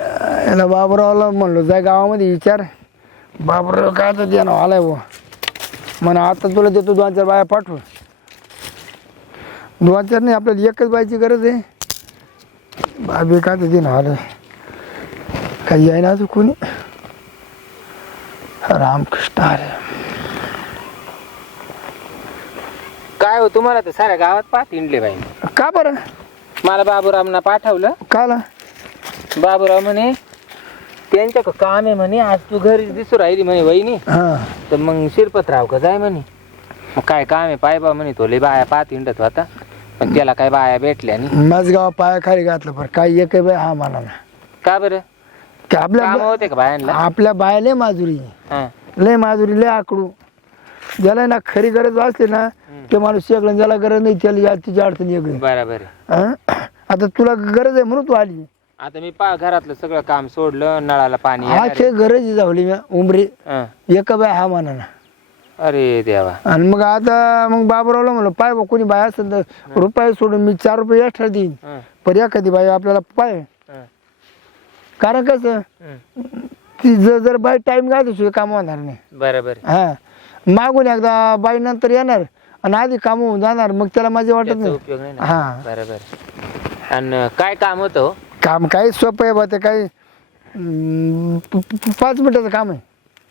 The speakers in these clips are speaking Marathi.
याला बाबरावला म्हणलो जाय गावामध्ये विचार. बाबराव काय तर देणं आलाय बुवा. म्हणा आता तुला देतो दोन चार बाया पाठवू. दोन चार नाही आपल्याला एकच बायची गरज आहे. बाबी काय तर देणं आलं काही आहे ना अजून कोणी. रामकृष्ण हरे काय हो तुम्हाला तर साऱ्या गावात पाठ इंडले बाई. का बरं? मला बाबूरावना पाठवलं. काला? बाबूराव म्हणे त्यांच्या काम आहे म्हणे आज तू घरी दिसू राहिली म्हणे वहिनी. हां. तर मग शिरपतराव का जाय म्हणे. मग काय काम आहे पाय बा म्हणे तो लय बाया पाच इंडत होता. पण त्याला काय बाया भेटल्या नाही. पाया खाली घातलं बरं काय एक बाय हा म्हणा ना का बरं? की आपल्या काम होते का बायांना? आपल्या बाया लय माजुरी हा. लय माजुरी लय आकडू. ज्याला ना खरी गरज वाचली ना ते माणूस शेकलं ज्याला गरज नाही त्याला या तिची अडचण एक. बरोबर? आता तुला गरज आहे म्हणून तू आली. आता मी पा घरातलं सगळं काम सोडलं नळाला पाणी येणार गरज झाली मी उमरी. हं. एक बाय हा म्हणा ना. अरे देवा. आणि मग आता मग बाबरावला म्हणलं पाय बा कोणी बाय असेल तर रुपये सोडून मी चार रुपये एक्स्ट्रा देईन. हं. पण एखादी बाई आपल्याला पाय. हं. कारण कसं हं. ती जर जर बाई टाइम घालतो तुझं काम होणार नाही. बरोबर आहे. हा. मागून एकदा बाई नंतर येणार आणि आधी काम होऊन जाणार मग त्याला मजा वाटत त्याचा नाही. उपयोग नाही ना. हा. बरोबर आणि काय काम होतं हो? काम काही सोपं आहे बा ते काही अं, प- प- पाच मिनिटाचं काम आहे.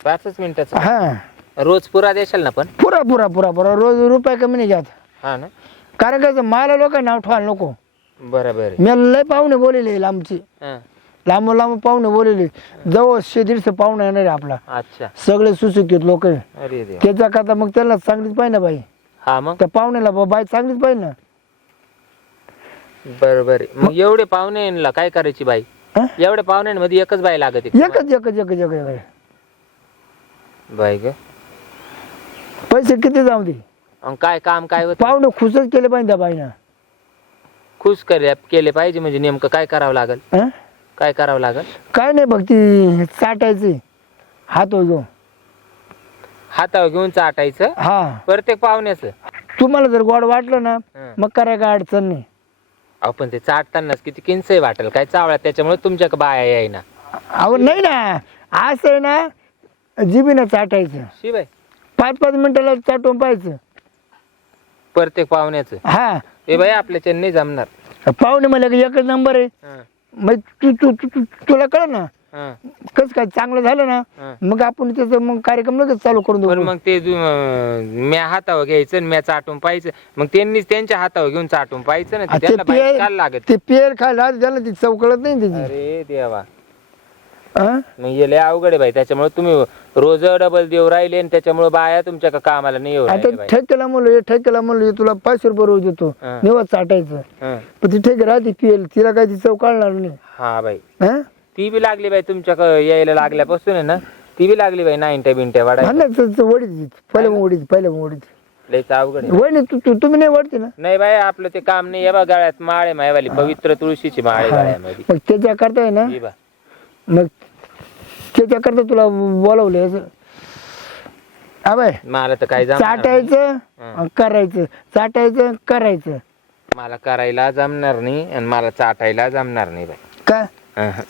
पाचच मिनिटाचं हा. रोज पुरा देशाल ना पण? पुरा पुरा पुरा पुरा. रोज रुपये कमी नाही घ्यात हा ना? कारण कसं मला लोक नाव ठेवायला नको. बरोबर आहे. मी लय पाहुणे बोलेले लांबची. हं. लांब लांब पाहुणे बोलेले जवळ शे दीडशे पाहुणे येणार आहे आपला. अच्छा. सगळे सुशिक्षित लोक. आहे अरे देवा. त्याच्या करता मग त्याला चांगलीच पाहिजे ना बाई. हा मग? त्या पाहुण्याला बा- बाई चांगलीच पाहिजे ना. बरोबर आहे. मग एवढे पाहुण्यांना काय करायची बाई? हं? एवढ्या पाहुण्यांमध्ये एकच बाई लागत आहे एकच एकच एकच एकच एकच. बाई ग. पैसे किती जाऊ दे? अन काय काम काय होत? पाहुणे खुशच केले पाहिजे त्या बाईनं. खुश करे केले पाहिजे म्हणजे नेमकं काय करावं लागल? हं? काय करावं लागल? काय नाही बघ ती चाटायची. हात घेऊन. हातावर घेऊन चाटायचं? हा. प्रत्येक पाहुण्याचं? तुम्हाला जर गोड वाटलं ना हं. मग करायला काय अडचण नाही. आपण ते चाटतानाच किती किंचही वाटेल. काय चावळ्या त्याच्यामुळे तुमच्या बाया येईना अहो नाही ना. असं आहे ना जिबीनं चाटायचं. शिवाय? पाच पाच मिनिटाला चाटून पाहायचं. प्रत्येक पाहुण्याचं? हा. ए बाई आपल्याच्या नाही जमणार. पाहुणे मला एकच नंबर आहे. हं, मग तू तू तू तू- तुला कळ ना? कसं काय चांगलं झालं ना. मग आपण त्याचं मग कार्यक्रम लगेच चालू करून पण देऊ मग ते अं, म्या हातावर घ्यायचं आणि म्या चाटून पाहायचं मग त्यांनीच त्यांच्या हातावर घेऊन चाटून पाहायचं ना आ, ते पेर लागत ते पेर खायला त्याला ती चव कळत नाही त्याची अरे देवा हं? मग हे लय अवघड आहे बाई त्याच्यामुळे तुम्ही रोज डबल देऊ राहिले आणि त्याच्यामुळे बाया तुमच्या का कामाला नाही येऊ आता राहिले बाई. ठेकेला म्हणलं हे ठेकेला म्हणलं हे तुला पाचशे रुपये रोज देतो हं. निवास चाटायचं हं. पण ती ठेके राहते पिल तिला काय ती चव कळणार नाही हा बाई हं? ती बी लागली बाई तुमच्या क- यायला लागल्यापासून आहे ना ती बी लागली बाई नाईन्ट्या बिंट्या वाढायला. ना, त- त- पहिल्या पहिल्या लयच अवघड आहे. वहिनी तू तू- तुम्ही नाही वडते ना? नाही बाई आपलं ते काम नाही बा गळ्यात माळ आहे मायवाली पवित्र तुळशीची माळ आहे. गळ्यामध्ये. मग त्याच्या ना? ही बा. मग त्याच्या करता तुला बोलवलं असं? अबे मला तर काय जमणार नाही. चाटायचं हं. अन करायचं. चाटायचं करायचं. मला करायला जमणार नाही आणि मला चाटायला जमणार नाही बाई. अहं.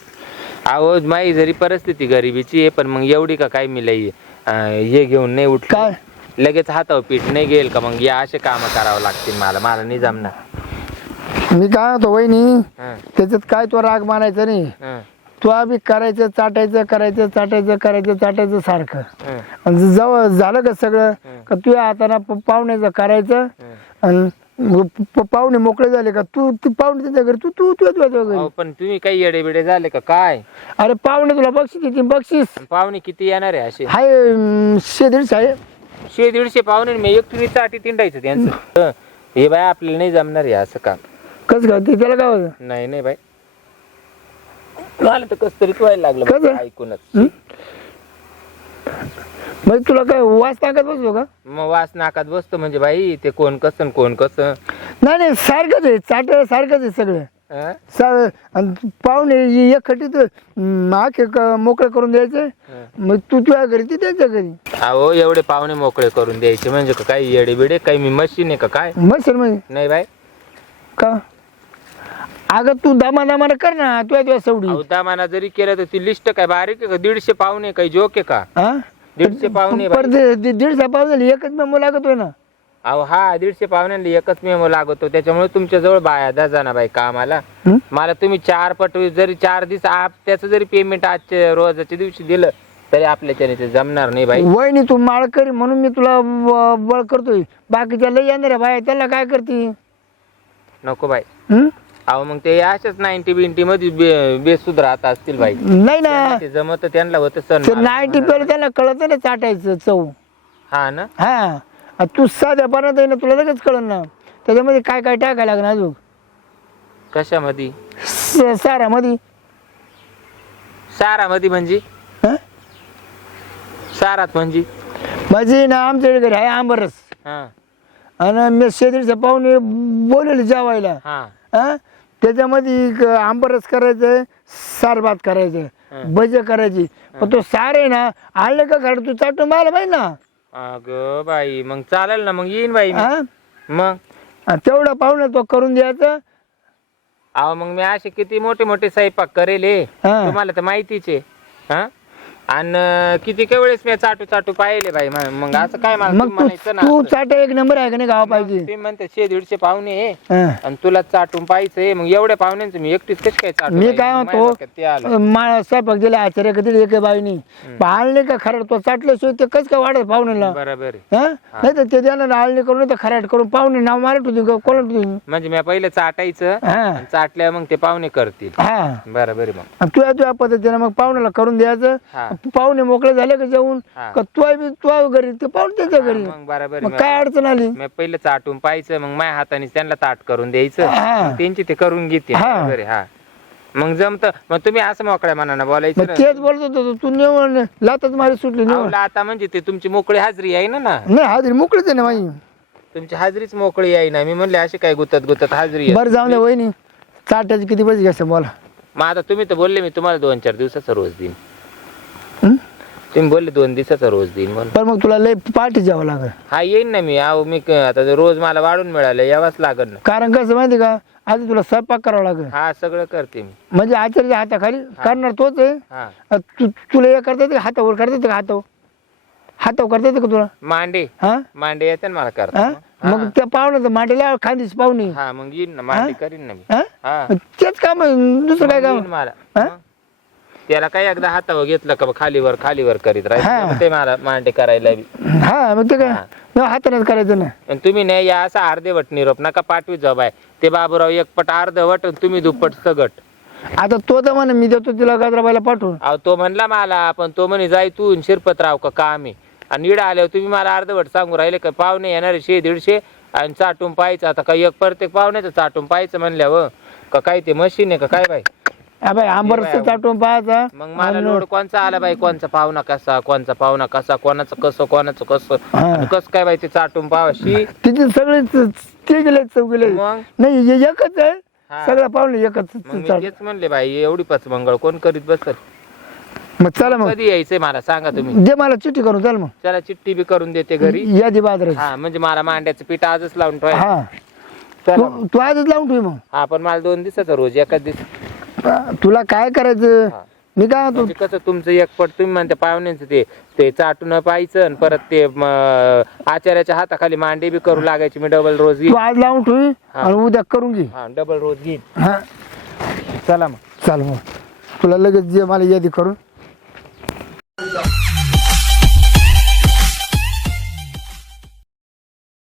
अहो माई जरी परिस्थिती गरिबीची आहे पण मग एवढी का काय मी लई अं, हे घेऊन नाही उठलो. काय? लगेच हातावर पीठ नाही गेल का मग? या असे काम करावं लागतील मला. मला नाही जमणार. मी काय होतो वहिनी हं, त्याच्यात काय तो राग मानायचा नाही. हं, तू आम्ही करायचं चाटायचं करायचं चाटायचं करायचं चाटायचं सारखं. हं, आणि जेव्हा झालं का सगळं. का तुझ्या हाताने प- पाहुण्याचं करायचं हं. आणि मग प- प- पाहुणे मोकळे झाले का? तू ती पाहुणे त्याच्या घरी तू तू घरी अहो, पण तुम्ही काही येडे बिडे झाले का? काय? अरे पाहुणे तुला बक्षीस देतील बक्षीस. पाहुणे किती येणार आहे असे? हाय अं, शे दीडशे आहे. शे दीडशे पाहुणे मी एकटी चाटी तिंडायचं त्यांचं. हं. हे बाय आपल्याला नाही जमणार आहे असं काम. कसं काय? ते त्याला काय होतं? नाही नाही बाई. मला तर कस तरीच व्हायला लागलं कसं? ऐकूनच. म्हणजे तुला काय वास टाकत बसलो का? मग वास नाकात बसतो म्हणजे बाई ते कोण कसं आणि कोण कसं? नाही नाही सारखंच आहे चाटायला सारखंच आहे सगळं. हं? सार आणि पाहुणे एक खटीत आखे मोकळे करून द्यायचे. मग तू तुझ्या घरी ती त्यांच्या घरी. अहो एवढे पाहुणे मोकळे करून द्यायचे म्हणजे का काही येडे बिडे काही मी मशीन आहे का काय? मशीन म्हणजे? नाही बाई. का? अगं तू दमा दमानं कर ना तुझ्या तुझ्या सवडी. दामाना जरी केलं तर ती लिस्ट काय बारीक आहे का? दीडशे पाहुणे काही जोक आहे का? हा दीडशे पाहुणे दे- दीडशे पाव झाली एकच मेमो लागतोय ना. अहो हा दीडशे पाहुण्यांना एकच मेमो लागतो. त्याच्यामुळे तुमच्या जवळ बाया दजाना बाई कामाला. हं? मला तुम्ही चार पट जरी चार दिवस आप त्याचं जरी पेमेंट आजच्या रोजाच्या दिवशी दिलं तरी आपल्याच्याने ते जमणार नाही बाई. वहिनी तू माळकरी म्हणून मी तुला ब- बळ करतोय. बाकीच्या लय येणार बाय त्याला काय करते? नको बाई. हं? अहो मग ते अशाच नाईन्टी बिंटी मध्ये बे- बेसूद राहत असतील बाई. नाही ना. ते जमत त्यांना होतं सण ते नाईन्टी पेला त्याला कळत ना चाटायचं चव. हा ना? हा. आ तू साध्या पर्यंत आहे ना तुला लगेच कळन ना. त्याच्यामध्ये काय काय टाकायला लागणार अजून? कशामध्ये? स- सारामध्ये सारामध्ये म्हणजे? हं? सारात म्हणजे? माझी ना आमच्याकडे घरी आहे आंबरस. हा. आणि मी शेतीच्या पाहुणे बोलवले जेवायला. हा. हा? त्याच्यामध्ये आंबरस करायचं सार भात करायचं. भजे करायची पण तो सार आहे ना आले का खरं तू चाटून मला पाहिजे ना अग बाई मग चालेल ना मग येईन बाई मी. हा मग तेवढा पाहुणा तो करून द्यायचं अहो मग मी असे किती मोठे मोठे स्वयंपाक करेल हे. हा. तुम्हाला तर माहितीच आहे हा आणि किती काही वेळेस मी चाटू चाटू पाहिले बाई म- मग असं काय मला मग तू म्हणायचं ना तू असं. चाटा एक नंबर आहे का नाही गावा पाहिजे तुम्ही म्हणते शे दीडशे पाहुणे आहे. हा. आणि तुला चाटून पाहिजे मग एवढ्या पाहुण्यांचं मी एकटीच कशी काय चाटू मी बाई? काय माझ्या डोक्यात ते आलं. म्हणतो मा स्वयंपाक दिला आचार्य कधी एक बाईनी? आळणे का खरं? तो चाटल्याशिवाय ते कसं काय वाढत पाहुण्याला? बरोबर आहे. हा? नाही तर ते त्यानं आळणी करून तर खराट करून पाहुणे नाव मारत होती का? कोण होती? म्हणजे मी पहिले चाटायचं हा. आणि चाटल्या मग ते पाहुणे करतील. हा. बरोबर आहे मग. आणि तुझ्या तुझ्या पद्धतीने मग पाहुण्याला करून द्यायचं पाहुणे मोकळे झाले का जेवून हा. का तू बी तू घरी ते पाहुणे त्याच्या घरी मग बरोबर मग आहे. काय अडचण आली मी पहिले चाटून पाहायचं मग माझ्या हाताने त्यांना ताट करून द्यायचं हा. मग त्यांची ते करून घेते हा. बरोबर आहे, हा मग जमत मग तुम्ही असं मोकळ्या मनानं बोलायचं मग ना. तेच बोलत होतो तू निवड लातच मारी सुटली निवड आता म्हणजे ते तुमची मोकळी हाजरी आहे ना ना नाही हाजरी मोकळीच आहे ना माझी तुमची हाजरीच मोकळी आहे ना मी म्हणले अशी काय गुतत गुतत हाजरी आहे. बरं जाऊन द्या वहिनी किती पैसे घ्यायचं बोला मग आता तुम्ही तर बोलले मी तुम्हाला दोन चार दिवसाचा रोज देईन? तुम्ही बोलले दोन दिवसाचा रोज देईन म्हणून. पण मग तुला लय पाठी जावं लागेल. हा येईन ना मी. अहो मी क- आता रोज मला वाढून मिळालं यावाच लागल ना. कारण कसं माहिती का? आधी तुला स्वयंपाक करावा लागेल. हा सगळं करते मी. म्हणजे आचार्याच्या हाताखाली करणार तोच आहे. हा. अ, तू तुला हे करता येतं का? हातावर करता येतं का? हातावर? हातावर करता येतं का तुला? मांडे. हा? मांडे येते ना मला हा? करता मग त्या पाहुण्याचं मांडीला खांदीच पाहुणी. हा मग येईन ना. मांडे करीन ना मी. हा? हा. तेच काम आहे, दुसरं काय मग काम? येईन मला. हा? मग. त्याला काय एकदा हातावर घेतलं का खालीवर खालीवर करीत. राहील ते मला मांडे करायला बी. हा मग ते काय. मग हातानेच करायचं ना. आणि तुम्ही नाही या असा अर्धेवट निरोप नका पाठवी जाऊ बाय ते बाबूराव एक पट अर्धवट आणि तुम्ही दुप्पट सगट. आता तो तर म्हणे मी देतो तिला गाजराबाईला पाठवून. अहो तो म्हणला मला पण तो म्हणे जाय तू आणि शिरपतराव का काम. आहे आणि इडा आल्यावर तुम्ही मला अर्धवट सांगू राहिले का पाहुणे येणारे शे दीडशे आणि चाटून पाहायचं. आता काही एक प्रत्येक पाहुण्याचं चाटून पाहायचं म्हणल्यावर का काय ते मशीन आहे का काय बाई? आंबरस चाटून पाहायचा. मग मला लोड कोणचा आला बाई? कोणचा पाहुणा कसा कोणचा पाहुणा कसा कोणाचं कसं कोणाचं कसं. आणि कसं काय बाई ते चाटून पाहाशी तिथे सगळे ते गेले चौ गेले मग? नाही हे एकच आहे. सगळं पाहुणे एकच. मग मी चाल. तेच म्हणले बाई एवढी पच मंगळ कोण करीत बसत मग चला मग. कधी यायचंय मला सांगा तुम्ही. दे मला चिठ्ठी करून चल मग. चला चिठ्ठी बी करून देते घरी. यादी बाजाराची. हा म्हणजे मला मांड्याचं पीठ आजच लावून ठेवा हा. चला तू तू आजच लावून ठेव मग. हा पण मला दोन दिवसाचा रोज एकाच दिवस. तुला काय करायचं. मी काय म्हणतो? म्हणजे कसं तुमचं एक पट तुम्ही म्हणता पाहुण्यांचं ते ते चाटून पाहायचं आणि परत ते म, आचार्याच्या हाताखाली मांडी बी करू लागायची मी डबल रोज तू घेईन आज लावून ठेवी. आणि उद्या करून घे. हा डबल रोज घेईन. हा? चला मग. चाल मग. तुला लगेच जे मला यादी करून